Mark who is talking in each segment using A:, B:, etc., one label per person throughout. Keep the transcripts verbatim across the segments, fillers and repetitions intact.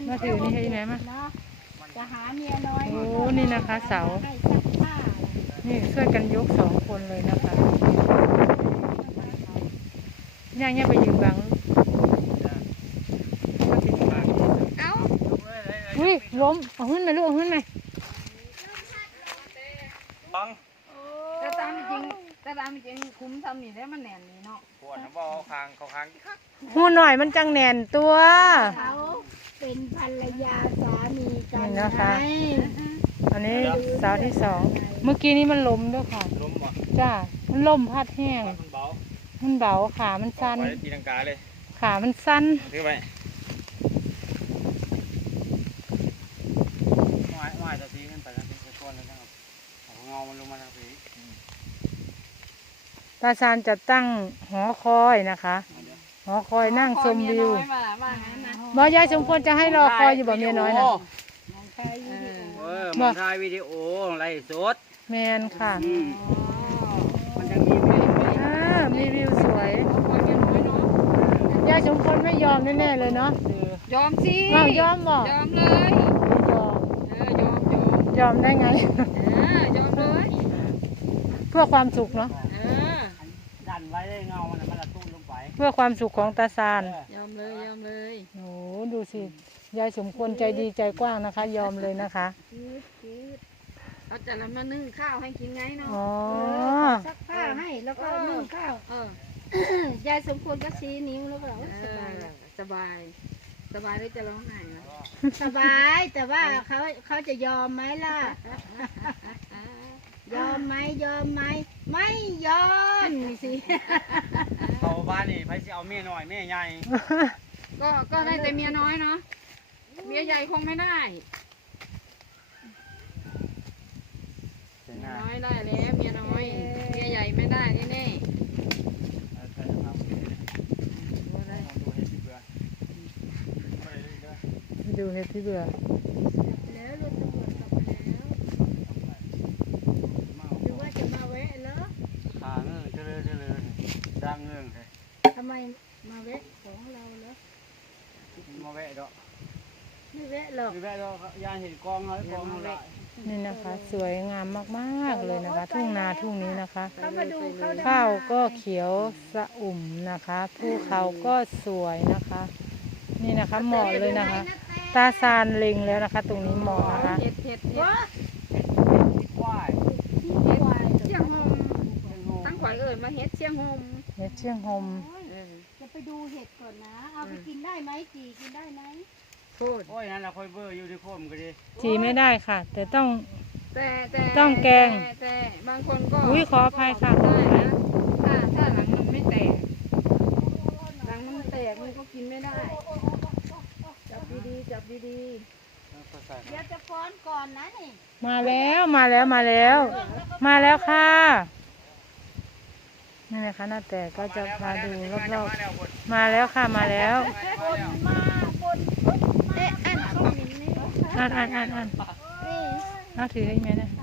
A: มาถือนี่ให้ไหนมาจะหาเมียน้อยโอ้นี่นะคะเสานี่ช่วยกันยกสองคนเลยนะคะย่างย่าไปยืนบังเอ้าอุ้ยล้มเอาขึ้นไหมลูกเอาขึ้นไหม
B: บัง
C: แต่ตามจริงแต่ตามจริงคุ้มทำนี่ได้มันแน่นนี่เนาะ
B: ปวดนะบ่คางเขาคางที่คัก
A: หูหน่อยมันจังแน่นตัว
C: เขาเป็นภรรยาสามีกัน
A: นะคะอันนี้เสาที่สองเมื่อกี้นี้มันล้มด้วยค่ะ
B: ล้มบ่
A: จ้ามันล้มพัดแห้ง
B: มันเบา
A: มันเบาขามันสั้น
B: ตีลังกาเลย
A: ขามันสั้น
B: ถือไปว่ายว่ายจะตีขึ้นไปแล้วจะชนแล้วนะครับเงามันลงมาทางสี
A: ตาชาญจะตั้งหอคอยนะคะหอคอยนั่งชมวิวบ่ยายสมควรจะให้รอคอยอยู่บ่เมียน้อยนะ
B: เออมาถ่ายวิดีโอไลฟ์สด
A: แมนค่ะ
B: มันจะมีวิว
A: อ่ามีวิวสวยยายสมควรไม่ยอมแน่ๆเลยเนาะ
C: ยอมสิ
A: ยอมบ่
C: ยอมเลย
A: ยอม
C: เออยอมยอม
A: ยอมได้ไง
C: เออยอมเลย
A: เพื่อความสุขเนาะ
B: ดันไว้เงามันมันจะตุ้มลงไป
A: เพื่อความสุขของตาซาน
C: ยอมเลยยอมเลย
A: โอ้ดูสิยายสมควรใจดีใจกว้างนะคะยอมเลยนะคะ
C: เราจะแล้วมานึ่งข้าวให้กินไงเนาะ
A: ซั
C: กผ้าให้แล้วก็นึ่งข้าวเออยายสมควรก็ชี้นิ้วแล้วก็สบายสบายสบายได้จะร้องไห้สบายแต่ว่าเขาเขาจะยอมไหมล่ะยอมไหมยอมไหมไม่ยอมสิ
B: เขาบ้านนี่ไผสิเอาเมียน้อยเมียใหญ่
C: ก็ก็ได้แต่เมียน้อยเนาะเมียใหญ่คงไม่ได้น้อยได้แล้วเมียน้อยเมียใหญ่ไม่ได้แน่
A: ดูเห็ดที่เบื่อ
C: แล้วรถตำรวจกลับมาแล้วหรือว่าจะมาแวะแล้ว
B: ขาเงื่อนเจริญเจริญดังเงื่อนเลย
C: ทำไมมาแวะของเราแล้ว
B: มาแวะดอก
C: ไม่แวะหรอก
B: ไม่แวะดอกยาเห็นกองเลยกองอะไร
A: นี่นะคะสวยงามมากๆเลยนะคะทุ่งนาทุ่งนี้นะคะข้าวก็เขียวสะอุ่มนะคะภูเขาก็สวยนะคะนี่นะคะเหมาะเลยนะคะตาซานเล็งแล้วนะคะตรงนี้เหมาะนะคะ
C: เห็ดเห็ดเห็ด
B: ควาย
C: เชียงโฮมตั้งขวัญเอิญมาเห็ดเชียงโฮม
A: เห็ดเชียงโฮม
C: จะไปดูเห็ดก่อนนะเอาไปกินได้ไหมจีกินได้ไหม
B: โคตรโอ้ยนั่นเราค่อยเบอร์อยู่ที่โคมก็ดี
A: จีไม่ได้ค่ะแต่ต้อง
C: แต่แต่
A: ต้องแกง
C: แต่บางคนก็
A: อุ้ยขออภัยค่ะ
C: ได้นะถ้าถ้าหลังมันไม่แตกหลังมันแตกมันก็กินไม่ได้จับดีๆจับดีๆเดี๋ยวจะฟ้อนก่อนนะนี่
A: มาแล้วมาแล้วมาแล้วมาแล้วค่ะนี่นะคะน้าแต่ก็จะพาดูรอบๆมาแล้วค่ะมาแล้ว
C: เอ๊ะอ่านข้อมินนี่
A: อ่านอ่านอ่านอ่านน่าถือให้ไหมนะ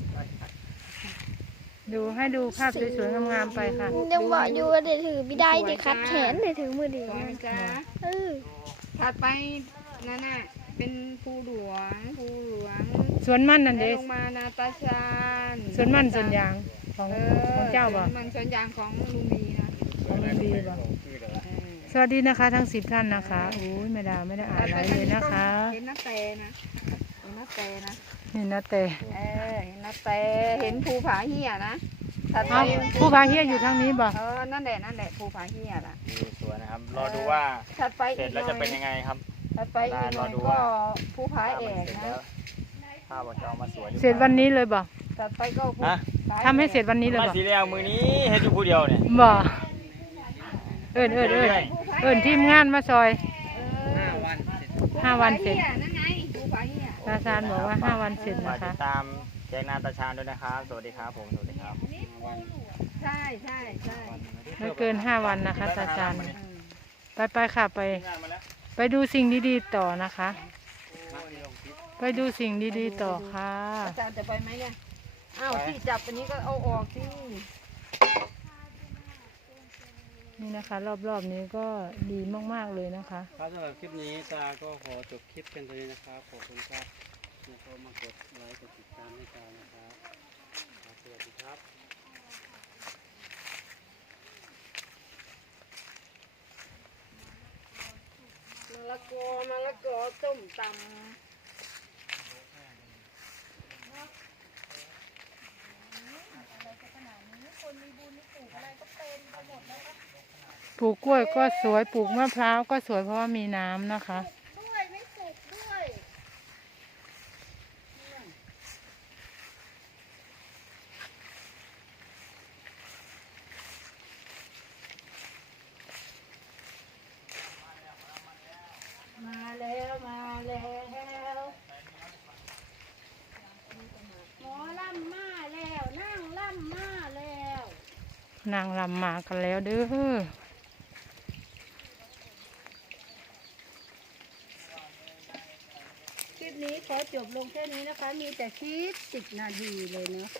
A: ดูให้ดูภาพสวยๆงามๆไปค่ะ
D: ยังบอกอยู่ว่าเดี๋ยวถือไม่ได้เดี๋ยวคัดแขนเดี๋ยวถือมือเดียว
C: จ้าเออถัดไปนั่นน่ะเป็นภูหลวงภูหลวง
A: สวนมันนั่นเด้
C: ลงมานาตาชาน
A: สวนมันสวนยางของของเจ้าบ่
C: มันสวนยางของลุงบีนะ
A: ของลุงบีบ่สวัสดีนะคะทั้งสิบท่านนะคะโอ้ยไม่ได้ไม่ได้อ่านอะไรเลยนะคะ
C: เห็นน้าเตนะเห็นน้าเตนะ
A: เห็นน้าเต
C: เออเห็นน้าเตเห็นภูผาเหี้ยนะ
A: ภูผาเหี้ยอยู่ทางนี้บ่
C: เออนั่นแหละนั่นแหละภูผาเหี้ยล่ะ
B: สวยนะครับรอดูว่าเสร็จแล้วจะเป็นยังไงครับ
C: ถัดไปอีกหน่อยก็ภูผาเอกนะ
B: ภาพจะออกมาสวย
A: เสร็จวันนี้เลยบ่
C: ถัดไปก็
A: ทำให้เสร็จวันนี้เลยบ่
B: มาสีแล้วมือนี้เฮ็ดอยู่ผู้เดียวเนี่ย
A: บ่เอิญเอิญเอิญเอิญทีมงานมาซอย
B: ห้าวัน
A: ห้าวันเสร็จ
C: นั่นไงภูผาเหี้ย
A: ตาชาญบอกว่าห้าวันเสร็จนะคะ
B: ติดตามแจ้งนาตาชาญด้วยนะครับสวัสดีครับผมสวัสดีครับ
C: ใช่ใช่ใช่
A: ไม่เกินห้าวันนะคะตาชาญไปไปค่ะไปไปดูสิ่งดีๆต่อนะคะไปดูสิ่งดีๆต่อค่ะ
C: อาจารย์จะไปไหมเนี่ยอ้าวที่จับอันนี้ก็เอาออกที่
A: นี่นะคะ รอบๆนี้ก็ดีมากๆเลยนะคะ
B: ครับสำหรับคลิปนี้ตาก็ขอจบคลิปเป็นตัวนี้นะครับขอบคุณครับแล้วก็มากดไลค์กดติดตามให้ตานะครับครับสวัสดีครับมะละกอมะละกอต้มตำ
A: ปลูกกล้วยก็สวย ปลูกมะพร้าวก็สวยเพราะว่ามีน้ำนะคะ
C: ด้วยไม่สุกด้วยมาแล้วมาแล้วหมอล่ำมาแล้วนั่งล่ำมาแล้ว
A: นางรำมากันแล้วเด้อ
C: คลิปนี้ขอจบลงแค่นี้นะคะ มีแต่คลิปสิบนาทีเลยนะคะ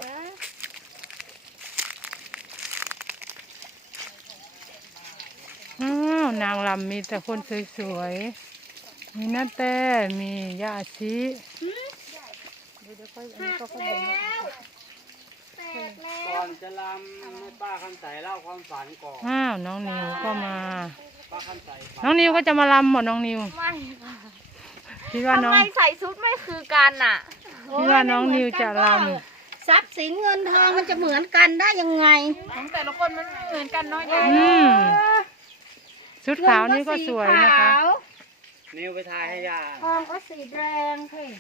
A: อ้าวนางรำมีแต่คนสวยๆ มีน้าแต่มีย่าชีเดี๋ยวเดี๋ยวค่อยอันนี้ก็ค่อยบอกนะ
C: แตกแล้
B: ก่
C: ว
B: อนจะลำให้ป้าคำใสเล่าความฝันก่อน
A: อ้าวน้องนิวก็มา
B: ป้าคำใสฝั
A: น้องนิวก็จะมาลำหมดน้องนิว
D: ไม่ค่ะ
A: คิดว่าน้
D: ทำ
A: อง
D: ไมใส่ชุดไม่คือกันอ่ะ
A: คิดว่าน้องนิวจะล
C: ทรัพย์สินเงินทองมันจะเหมือนกันได้ยังไง
D: ของแต่ละคนมันไม่เหมือนกันน้อย
A: ำอืมชุดขาวนี่ก็สวยนะคะ
C: เงินก็สีขาว
B: นิวไปทายให้ย่า
C: ทองก็สีแดงเฮ้ย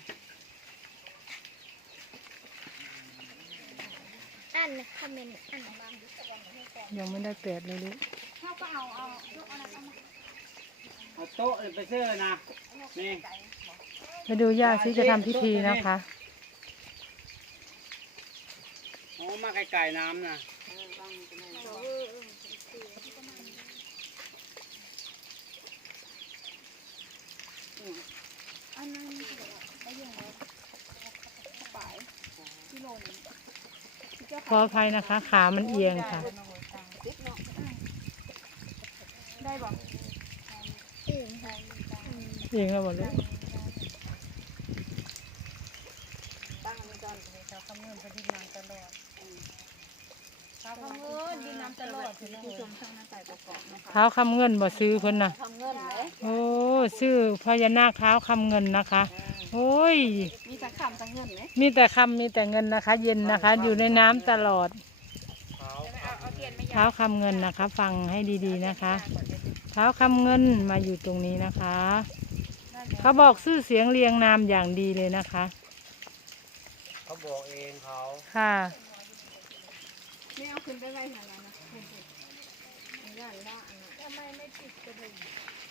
D: อันคอมเมนต์อัน
A: ยังไม่ได้แปดเลยลูก
C: เขาก็เอาเอา
B: เอาโต๊ะไปเสื้อนะนี่
A: ไปดูย่าชีจะทำพิธีนะคะ
B: โอ้มาไกลๆน้ำนะ
A: ขออภัยนะคะ ขามันเอียงค่ะ
D: อื่นค่ะ
A: เอียงแล้วหมดเลย
C: เขาเงินดินน้ำตลอดถึงผู้ชมช่างหน้าใส่ประกอบนะคะ
A: เท้าคำเงินบ่ซื้อเพิ่นน่ะ
C: ทำเงินเลย
A: โอ้ชื่อพญานาคเท้าคำเงินนะคะ โอ้ย
C: มีสังขำสังเงินไหม
A: มีแต่คำมีแต่เงินนะคะ เย็นนะคะ อยู่ในน้ำตลอด เท้าคำเงินนะคะ ฟังให้ดีๆนะคะ เท้าคำเงินมาอยู่ตรงนี้นะคะ เขาบอกชื่อเสียงเรียงนามอย่างดีเลยนะคะ
B: เขาบอกเองเขา
A: ค่ะ
C: ไม่เอาขึ้นไปไว้ไหนนะไม่ได้ละทำไมไม่ติดกระดุม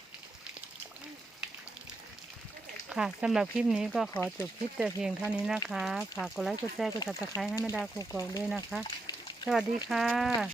A: ค่ะสำหรับคลิปนี้ก็ขอจบคลิปแต่เพียงเท่านี้นะคะ ฝากกดไลค์กดแชร์กดซับสไครต์ให้แม่ดาโกกอกด้วยนะคะ สวัสดีค่ะ